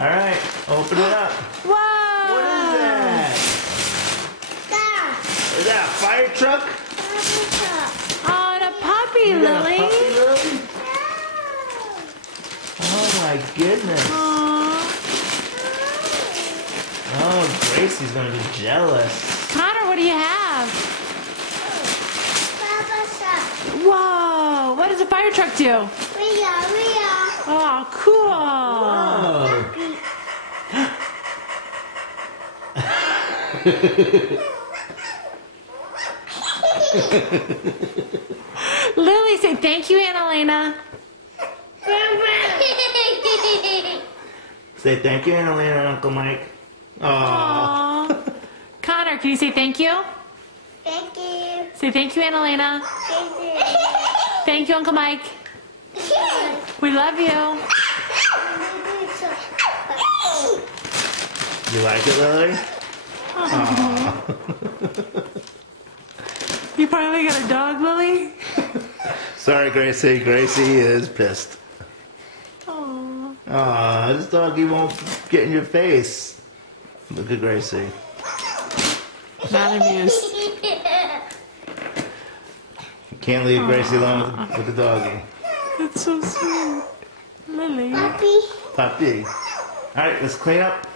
All right, open it up. Whoa! What is that? Is that a fire truck? Oh, and a puppy, You got a Lily. puppy, Lily? Oh my goodness. Aww. Oh, Gracie's gonna be jealous. Connor, what do you have? Whoa! What does a fire truck do? Oh, cool. Lily, say thank you, Annalena. Say thank you, Annalena and Uncle Mike. Aww. Aww. Connor, can you say thank you? Thank you. Say thank you, Annalena. Thank you. Thank you, Uncle Mike. We love you. You like it, Lily? Aww. You finally got a dog, Lily? Sorry, Gracie. Gracie is pissed. Aww. Aw, this doggy won't get in your face. Look at Gracie. Not amused. You can't leave Gracie alone with the doggy. That's so sweet. Lily. Puppy. Puppy. Alright, let's clean up.